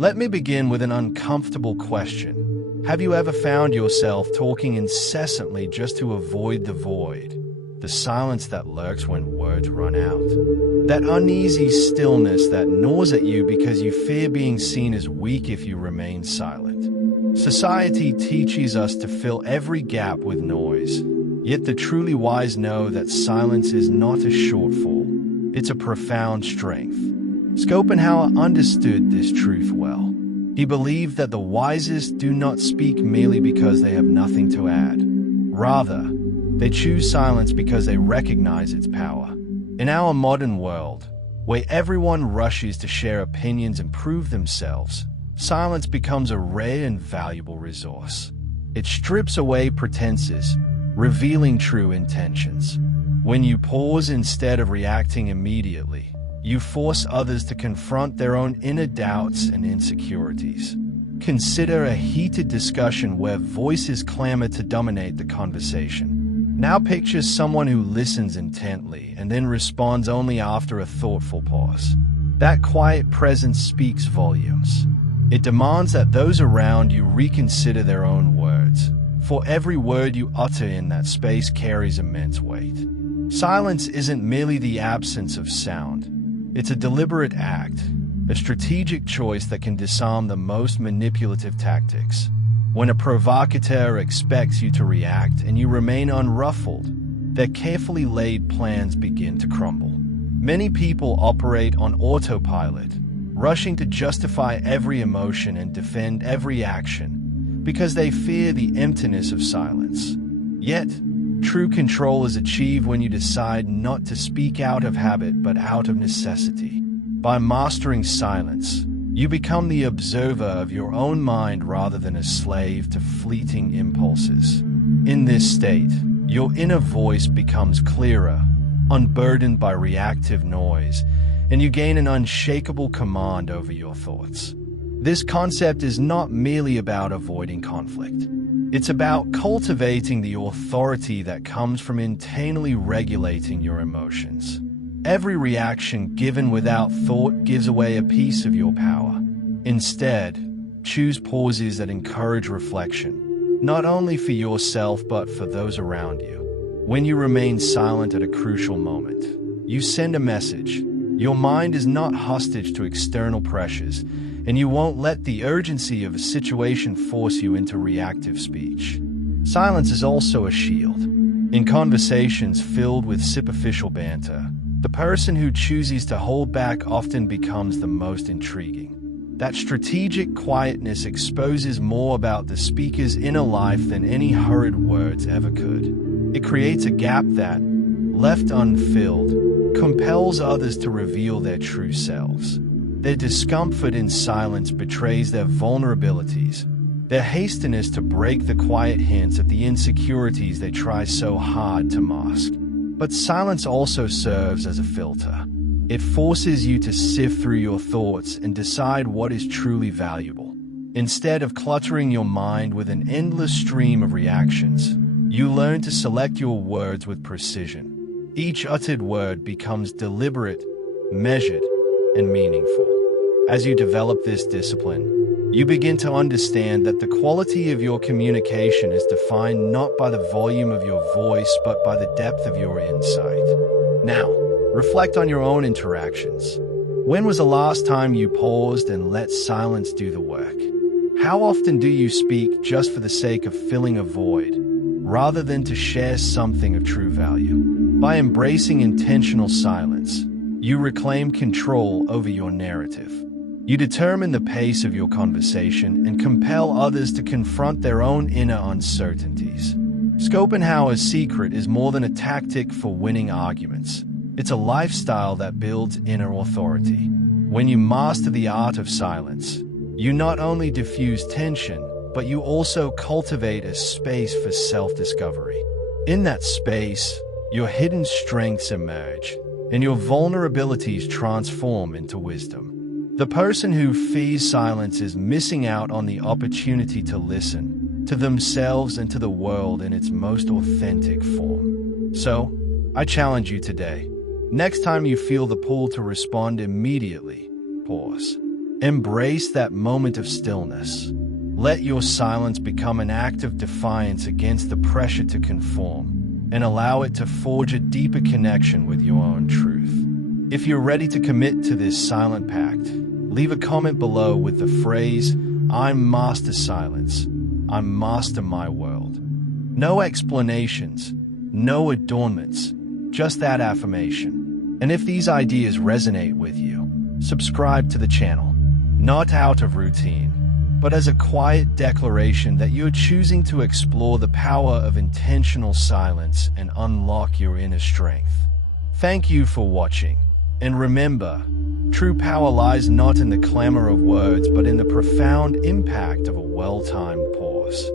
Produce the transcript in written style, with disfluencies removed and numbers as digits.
Let me begin with an uncomfortable question. Have you ever found yourself talking incessantly just to avoid the void? The silence that lurks when words run out. That uneasy stillness that gnaws at you because you fear being seen as weak if you remain silent. Society teaches us to fill every gap with noise, yet the truly wise know that silence is not a shortfall, it's a profound strength. Schopenhauer understood this truth well. He believed that the wisest do not speak merely because they have nothing to add. Rather, they choose silence because they recognize its power. In our modern world, where everyone rushes to share opinions and prove themselves, silence becomes a rare and valuable resource. It strips away pretenses, revealing true intentions. When you pause instead of reacting immediately, you force others to confront their own inner doubts and insecurities. Consider a heated discussion where voices clamor to dominate the conversation. Now picture someone who listens intently and then responds only after a thoughtful pause. That quiet presence speaks volumes. It demands that those around you reconsider their own words, for every word you utter in that space carries immense weight. Silence isn't merely the absence of sound. It's a deliberate act, a strategic choice that can disarm the most manipulative tactics. When a provocateur expects you to react and you remain unruffled, their carefully laid plans begin to crumble. Many people operate on autopilot, rushing to justify every emotion and defend every action, because they fear the emptiness of silence. Yet, true control is achieved when you decide not to speak out of habit but out of necessity. By mastering silence, you become the observer of your own mind rather than a slave to fleeting impulses. In this state, your inner voice becomes clearer, unburdened by reactive noise, and you gain an unshakable command over your thoughts. This concept is not merely about avoiding conflict. It's about cultivating the authority that comes from internally regulating your emotions. Every reaction given without thought gives away a piece of your power. Instead, choose pauses that encourage reflection, not only for yourself but for those around you. When you remain silent at a crucial moment, you send a message. Your mind is not hostage to external pressures, and you won't let the urgency of a situation force you into reactive speech. Silence is also a shield. In conversations filled with superficial banter, the person who chooses to hold back often becomes the most intriguing. That strategic quietness exposes more about the speaker's inner life than any hurried words ever could. It creates a gap that, left unfilled, compels others to reveal their true selves. Their discomfort in silence betrays their vulnerabilities, their hastiness to break the quiet hints at the insecurities they try so hard to mask. But silence also serves as a filter. It forces you to sift through your thoughts and decide what is truly valuable. Instead of cluttering your mind with an endless stream of reactions, you learn to select your words with precision. Each uttered word becomes deliberate, measured, and meaningful. As you develop this discipline, you begin to understand that the quality of your communication is defined not by the volume of your voice but by the depth of your insight. Now, reflect on your own interactions. When was the last time you paused and let silence do the work? How often do you speak just for the sake of filling a void, rather than to share something of true value? By embracing intentional silence, you reclaim control over your narrative. You determine the pace of your conversation and compel others to confront their own inner uncertainties. Schopenhauer's secret is more than a tactic for winning arguments. It's a lifestyle that builds inner authority. When you master the art of silence, you not only diffuse tension, but you also cultivate a space for self-discovery. In that space, your hidden strengths emerge, and your vulnerabilities transform into wisdom. The person who fears silence is missing out on the opportunity to listen to themselves and to the world in its most authentic form. So, I challenge you today. Next time you feel the pull to respond immediately, pause. Embrace that moment of stillness. Let your silence become an act of defiance against the pressure to conform, and allow it to forge a deeper connection with your own truth. If you're ready to commit to this silent pact, leave a comment below with the phrase, "I'm master silence. I'm master my world." No explanations, no adornments, just that affirmation. And if these ideas resonate with you, subscribe to the channel, not out of routine, but as a quiet declaration that you're choosing to explore the power of intentional silence and unlock your inner strength. Thank you for watching, and remember, true power lies not in the clamor of words, but in the profound impact of a well-timed pause.